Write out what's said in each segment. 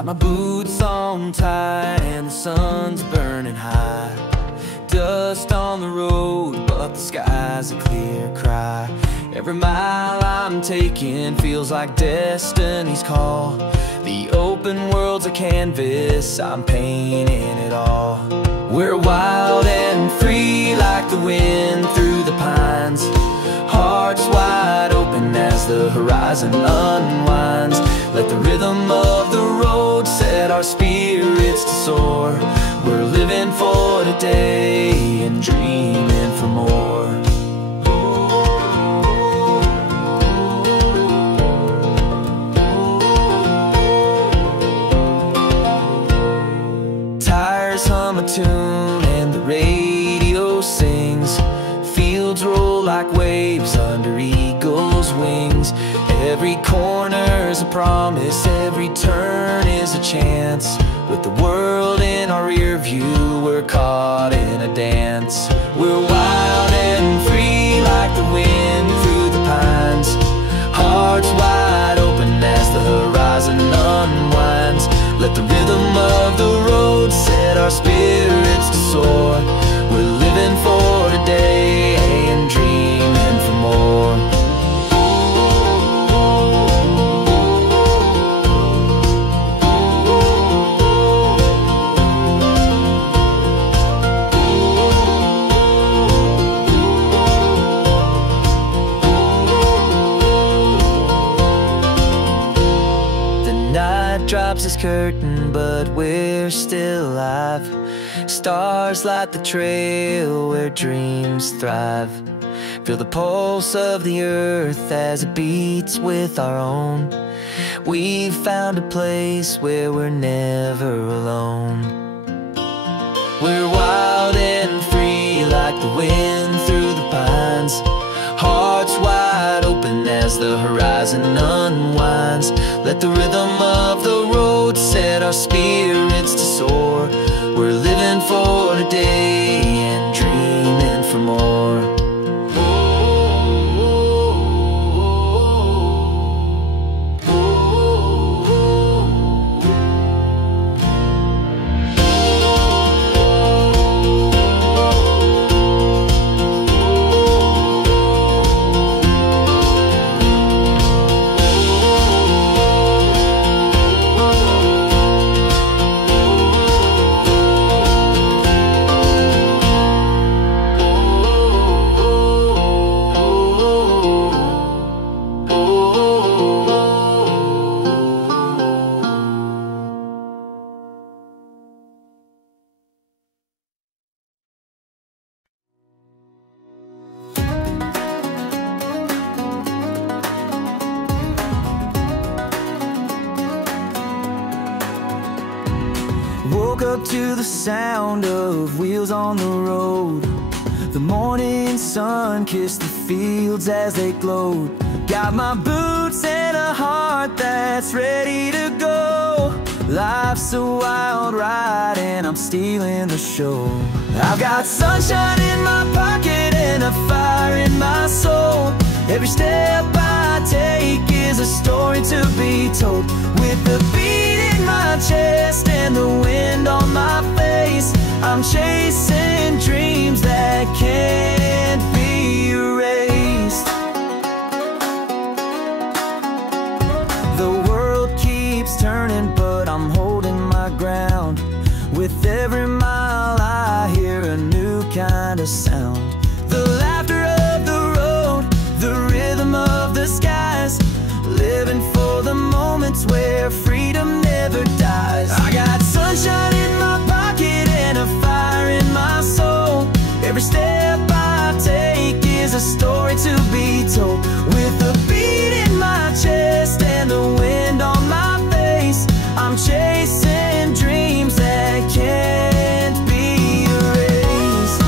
Got my boots on tight and the sun's burning high. Dust on the road, but the sky's a clear cry. Every mile I'm taking feels like destiny's call. The open world's a canvas, I'm painting it all. We're wild and free like the wind through the pines. Hearts wide open as the horizon unwinds. Let the rhythm of the road set our spirits to soar. We're living for today and dreaming for more. Tires hum a tune and the radio sings. Fields roll like waves under eagles' wings. Every corner's a promise, every turn is a chance. With the world in our rear view, we're caught in a dance. We're wild and free like the wind through the pines. Hearts wide open as the horizon unwinds. Let the rhythm of the road set our spirits to soar. We're living for today and dreaming for more. Drops its curtain, but we're still alive. Stars light the trail where dreams thrive. Feel the pulse of the earth as it beats with our own. We've found a place where we're never alone. We're wild and free like the wind through the pines. Hearts wide open as the horizon unwinds. Let the rhythm of the road set our spirits to soar. We're living for today and dreaming for more. Woke up to the sound of wheels on the road. The morning sun kissed the fields as they glowed. Got my boots and a heart that's ready to go. Life's a wild ride and I'm stealing the show. I've got sunshine in my pocket and a fire in my soul. Every step I take is a story to be told. With the beat in my chest and the wind on my face, I'm chasing dreams that can't be erased. The world keeps turning, but I'm holding my ground. With every mile I hear a new kind of sound. The laughter of the road, the rhythm of the skies. Living for the moments where freedom never dies. I got sunshine in my pocket and a fire in my soul. Every step I take is a story to be told. With the beat in my chest and the wind on my face, I'm chasing dreams that can't be erased.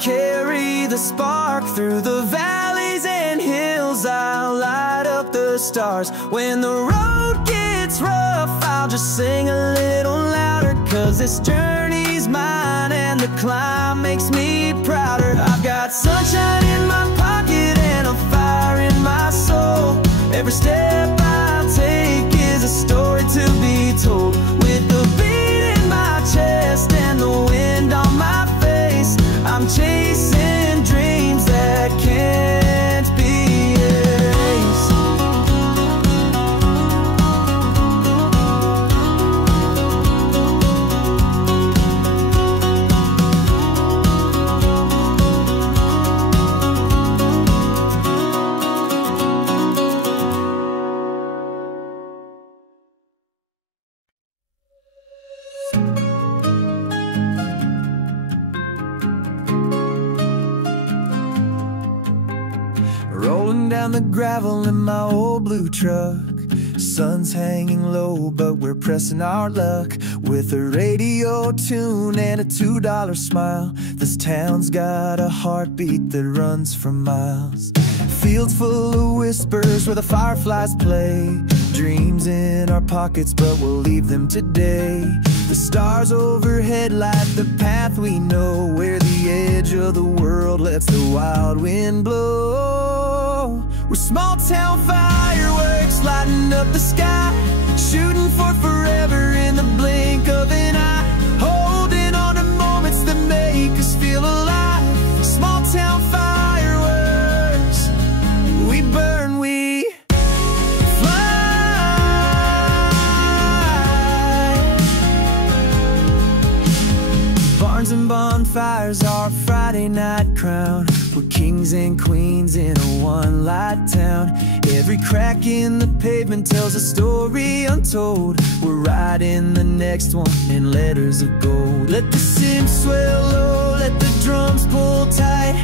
Carry the spark through the valleys and hills. I'll light up the stars. When the road gets rough, I'll just sing a little louder, 'cause this journey's mine and the climb makes me prouder. I've got sunshine in my pocket and a fire in my soul. Every step I take is a story to be told. With the beat in my chest and the wind on my face, I'm chasing dreams that can't be erased. Rolling down the gravel in my old blue truck. Sun's hanging low, but we're pressing our luck. With a radio tune and a $2 smile, this town's got a heartbeat that runs for miles. Fields full of whispers where the fireflies play. Dreams in our pockets, but we'll leave them today. The stars overhead light the path we know, where the edge of the world lets the wild wind blow. We're small town fireworks lighting up the sky, shooting for forever in the blink of an eye, holding on to moments that make us feel alive. Small town fireworks, we burn, we and bonfires are Friday night crown. We're kings and queens in a one-light town. Every crack in the pavement tells a story untold. We're writing the next one in letters of gold. Let the synth swell low, let the drums pull tight.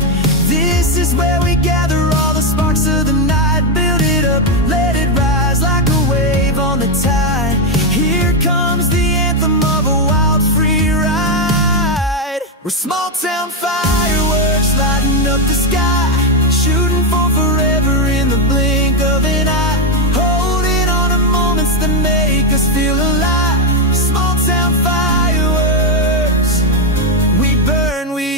This is where we gather all the sparks of the night. Build it up, let it rise like a wave on the tide. Here comes the anthem of a wild free ride. We're small town fireworks lighting up the sky, shooting for forever in the blink of an eye, holding on to moments that make us feel alive. Small town fireworks, we burn, we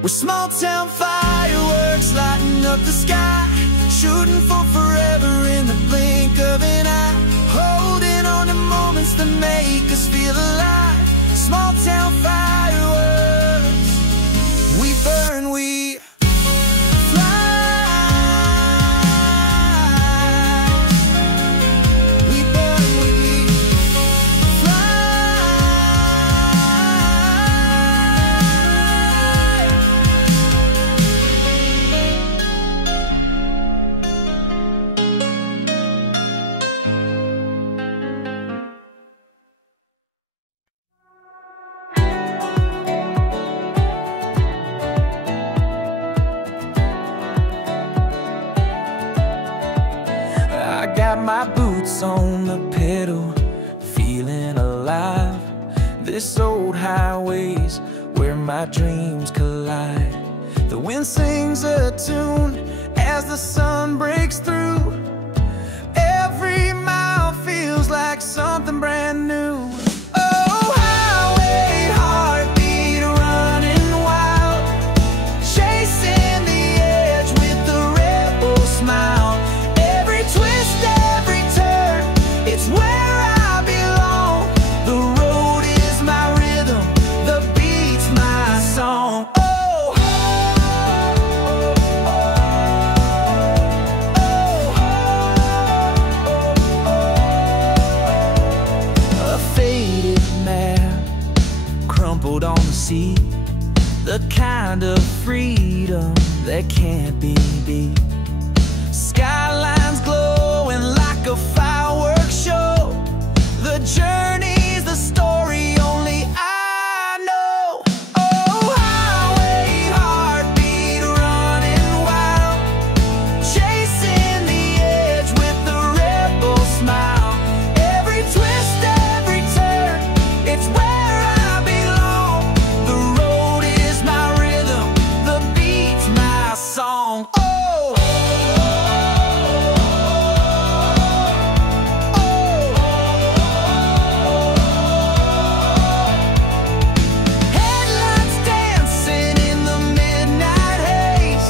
We're small town fireworks lighting up the sky, shooting for forever in the blink of an eye, holding on to moments that make us feel alive. Small town fireworks, we burn, we got my boots on the pedal, feeling alive. This old highway's where my dreams collide. The wind sings a tune as the sun breaks through. Every mile feels like something brand new. Oh, highway heartbeat running wild, chasing the edge with the rebel smile. Every twist, every turn, it's where I belong. The road is my rhythm, the beat's my song. On the seat, the kind of freedom that can't be beat. Skylines glowing like a fireworks show. The journey's the story only I know. Oh, highway heartbeat running wild, chasing the edge with the rebel smile. Every twist, every turn, it's where I belong. The road is my rhythm, the beat's my song. Oh, headlights dancing in the midnight haze,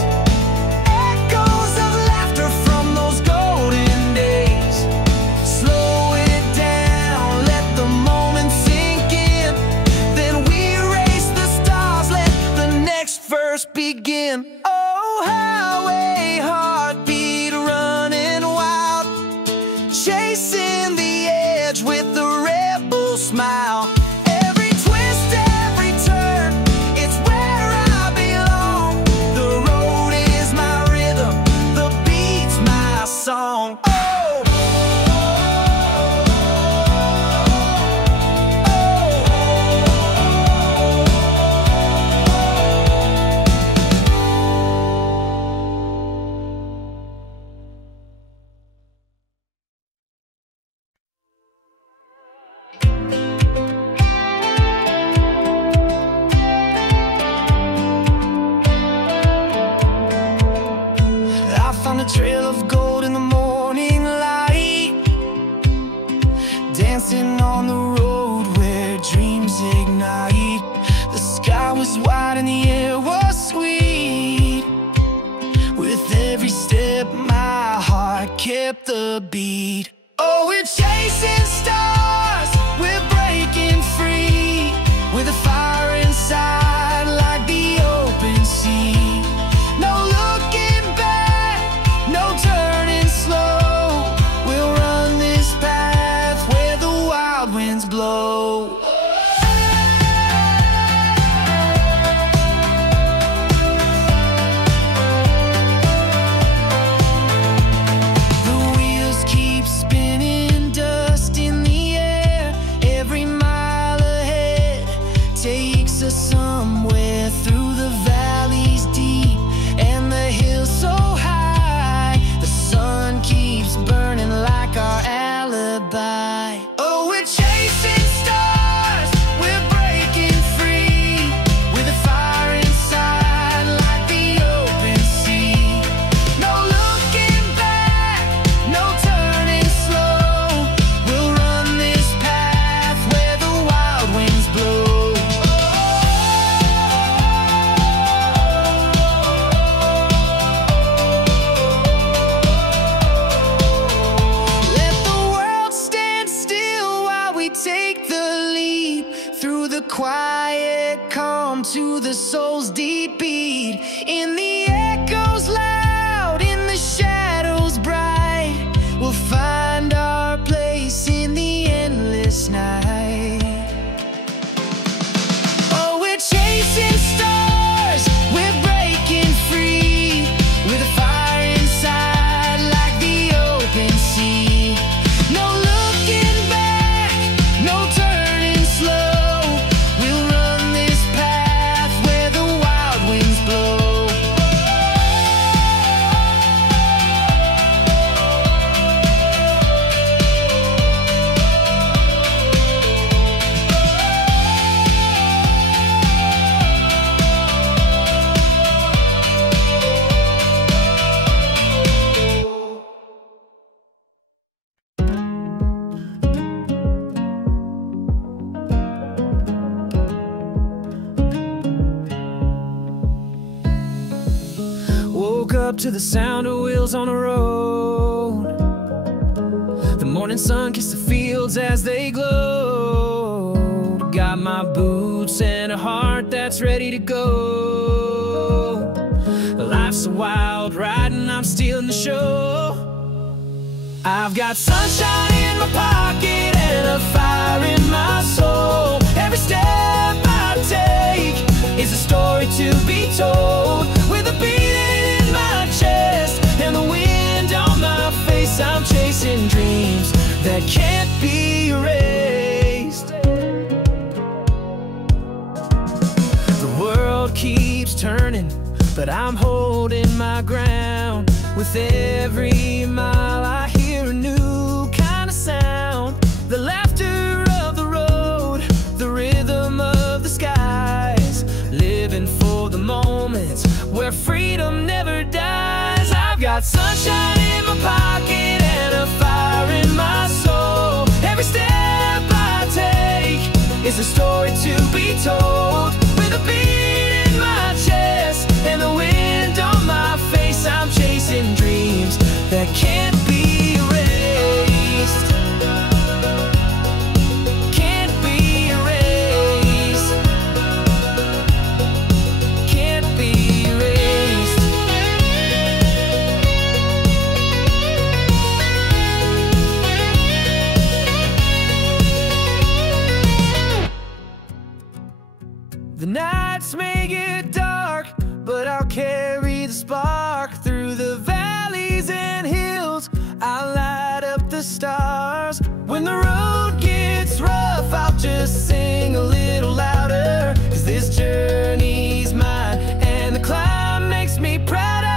echoes of laughter from those golden days. Slow it down, let the moment sink in, then we race the stars, let the next verse begin. Oh, highway heartbeat running wild, chasing the edge with the rebel smile. Every twist, every turn, it's where I belong. The road is my rhythm, the beat's my song. Oh, I found a trail of gold in the morning light, dancing on the road where dreams ignite. The sky was wide and the air was sweet. With every step my heart kept the beat. Oh, we're chasing stars, we're breaking free, with a fire inside like the open sea. No looking back, no turning slow. We'll run this path where the wild winds blow. The wheels keep spinning, dust in the air. Every mile ahead takes us somewhere through the valleys deep and the hills so high. The sun keeps burning like our alibi. Oh, we're chasing stars, we're breaking free, with a fire inside like the open sea. No looking back, no turning slow. We'll run this path where the wild winds blow. Let the world stand still while we take the leap, through the quiet calm to the soul's deep beat. In the echoes loud, in the shadows bright, we'll find our place in the endless night. Oh, we're chasing stars, we're breaking free, with a fire inside like the open sea. No looking back, no turning slow. We'll run this path where the wild winds blow. Woke up to the sound of wheels on the road. The morning sun kissed the fields as they glow. Got my boots and a heart that's ready to go. Life's a wild ride and I'm stealing the show. I've got sunshine in my pocket and a fire in my soul. Every step I take is a story can't be erased. The world keeps turning, but I'm holding my ground. With every mile I hear a new kind of sound. The laughter of the road, the rhythm of the skies. Living for the moments where freedom never dies. I've got sunshine in my pocket and a fire in my soul. Every step I take is a story to be told. With a beat in my chest and the wind on my face, I'm chasing dreams that can't be erased. Can't be erased. Can't be erased. The nights may get dark, but I'll carry the spark. Through the valleys and hills, I'll light up the stars. When the road gets rough, I'll just sing a little louder. 'Cause this journey's mine, and the climb makes me prouder.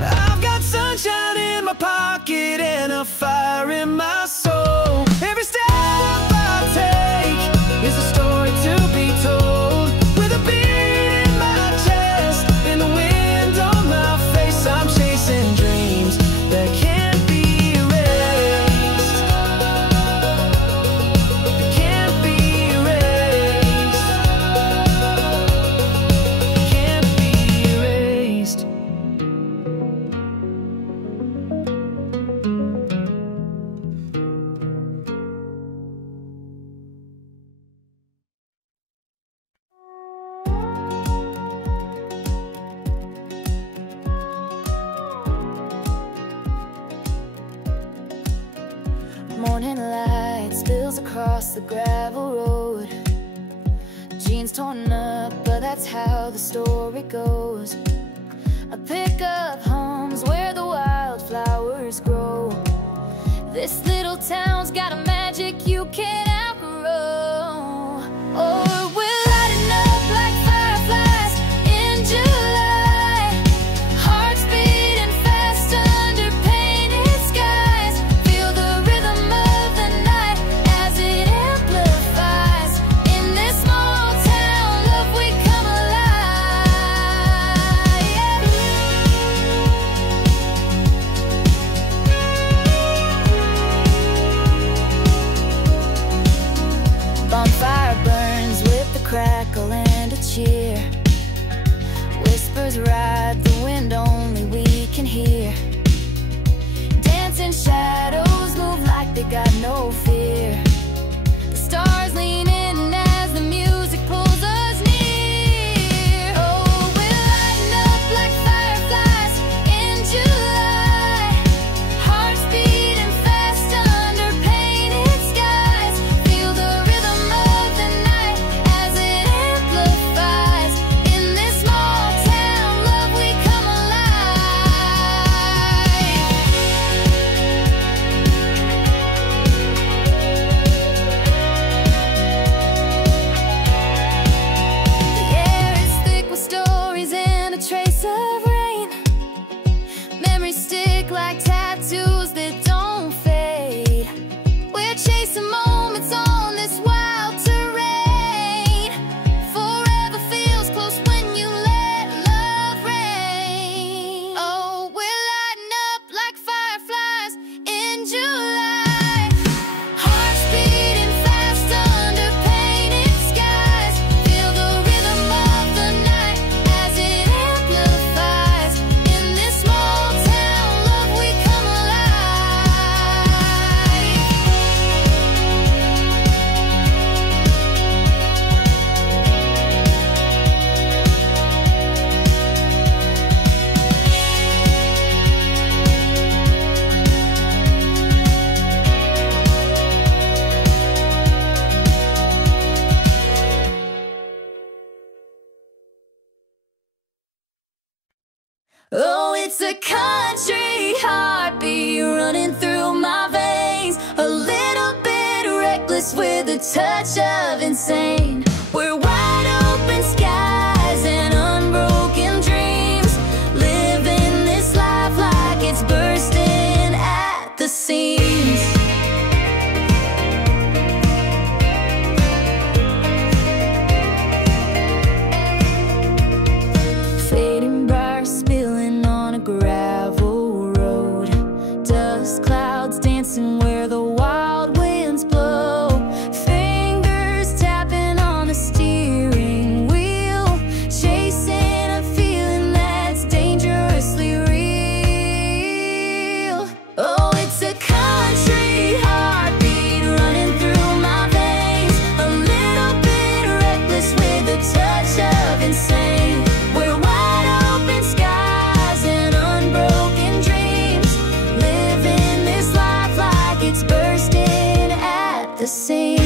I've got sunshine in my pocket and a fire in my soul. Every step I take is a story to be told. With a beat in my chest and the wind on my face, I'm chasing dreams that can't be erased. Can't be erased. Can't be erased. Morning light spills across the gravel road. Jeans torn up, but that's how the story goes. A pickup hums where the wildflowers grow. This little town's got a magic you can't outgrow. Oh, we're lighting up like fireflies in July. Hearts beating fast under painted skies. Feel the rhythm of the night as it amplifies. In this small town, love, we come alive. Bonfire burns with the crackle and a cheer. Whispers ride the wind only we can hear. Dancing shadows move like they got no fear. The stars lean in as the music pulls us near. Oh, we're lighting up like fireflies in July. Hearts beating fast under painted skies. Feel the rhythm of the night as it amplifies. In this small town, love, we come alive. The air is thick with stories and a trace of rain. Memories stick like tattoos that don't fade. We're chasing moments on this wild terrain. Forever feels close when you let love reign. Oh, we're lighting up like fireflies in July. Hearts beating fast under painted skies. Feel the rhythm of the night as it amplifies. In this small town, love, we come alive. Oh, it's a country heartbeat running through reckless with a touch of insane. We're wide open skies and unbroken dreams, living this life like it's bursting at the seams. Fading bright, spilling on a gravel road, dust clouds dancing where the wild winds blow, fingers tapping on the steering wheel, chasing a feeling that's dangerously real. Oh, it's a country heartbeat running through my veins, a little bit reckless with a touch of insane. We're wide open skies and unbroken dreams, living this life like it's bursting at the seams.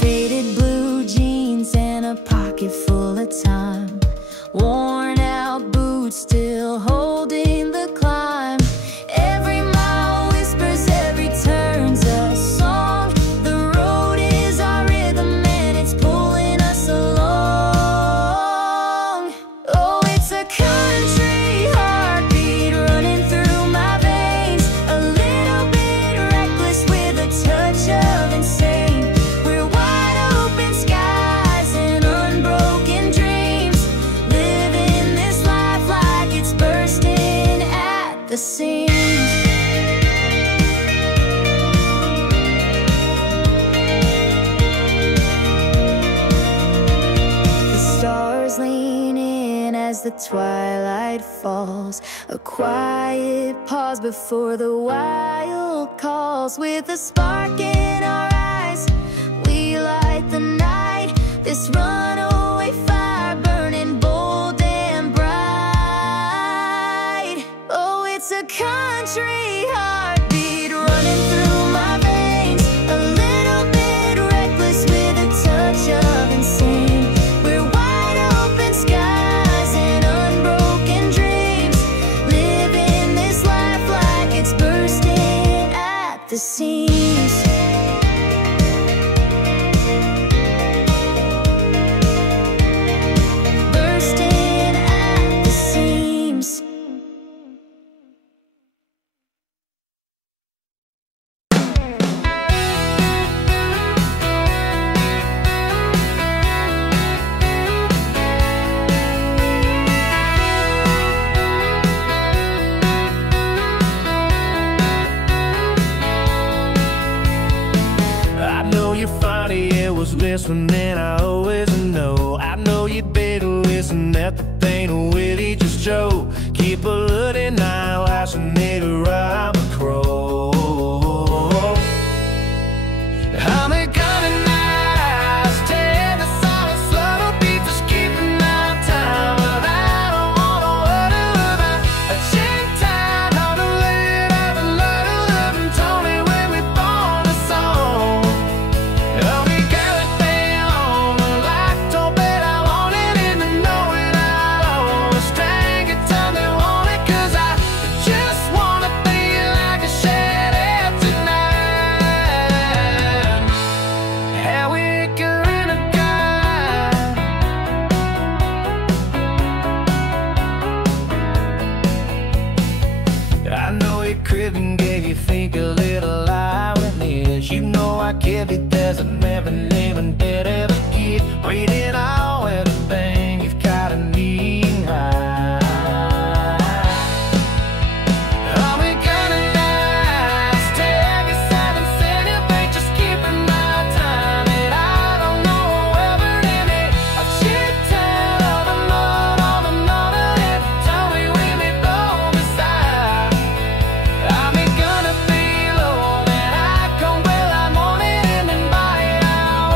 Faded blue jeans and a pocket full of time, worn out boots still holding the climb. Every mile whispers, every turn's a song. The road is our rhythm and it's pulling us along. Oh, it's a country heartbeat running through my veins, a little bit reckless with a touch of insane. We're wide open skies and unbroken dreams, living this life like it's bursting at the seams. The stars lean in as the twilight falls, a quiet pause before the wild calls. With a spark in our eyes, we light the night, this runaway fire burning bold and bright. Oh, it's a country heartbeat running through my veins, a little bit reckless with a touch of insane. We're wide open skies and unbroken dreams, living this life like it's bursting at the seams. Bursting at the seams. I know you're funny, it was listening, I always know. I know you better listen at the thing with each joke. Keep a looking eye, watching it rhyme a crow. I'm a gunning eyes, tell the song a slow beat, just keeping my time. But I don't wanna worry about a check time. On the lid of a lot of loving told me when we born a song. Oh, we got it down, like don't bet I want it in the know it all. Strang it till they want it, 'cause I just wanna feel like a shed out tonight. How we gonna guide? I know your crib and gave you think a little lie with this. You know I give you there's a never living dead ever get. Waiting all everything you've got to need right. Are we gonna nice? Tell you something, said you think just keeping my time. And I don't know whether in it a shit town of the mud on the mother that told me when we blow beside. I'm gonna feel all that I come well, I'm on it and then by out.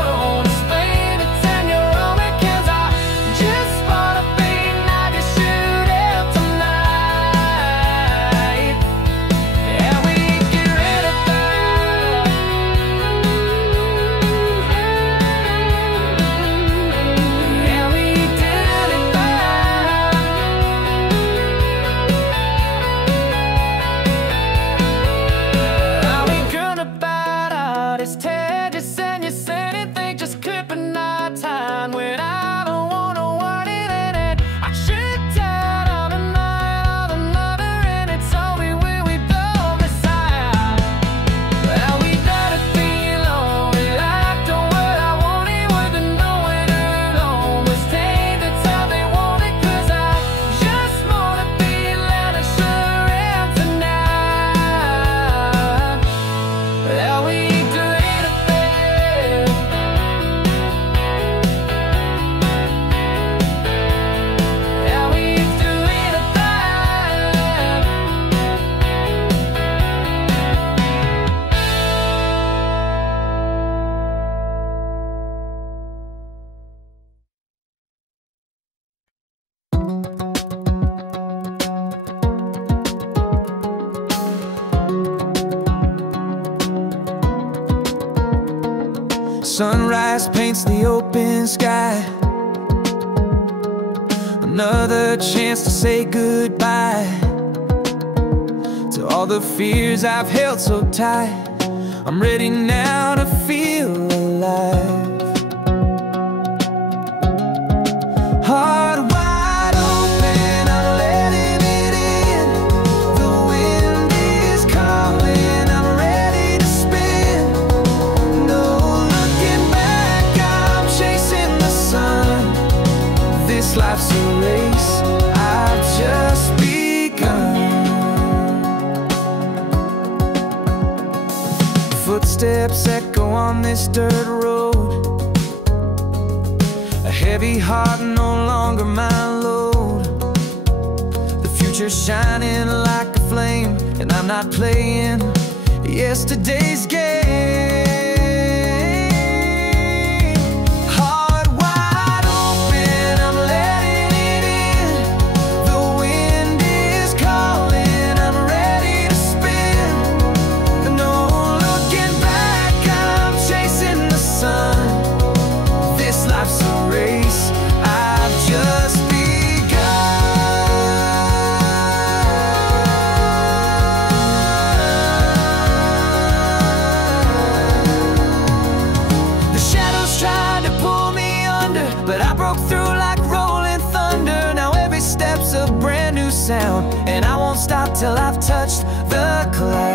Sunrise paints the open sky. Another chance to say goodbye to all the fears I've held so tight. I'm ready now to feel alive. Heart wide open, I'm letting it in. The wind is calling, I'm ready to spin. No looking back, I'm chasing the sun. This life's a race, I've just begun. Footsteps echo on this dirt road. A heavy heart, no longer my load. The future's shining like a flame, and I'm not playing yesterday's game. Heart wide open, I'm letting it in. The wind is calling, I'm ready to spin. No looking back, I'm chasing the sun. This life's a race, I've just begun. The shadows tried to pull me under, but I broke through like rolling thunder. Now every step's a brand new sound, and I won't stop till I've touched the clouds.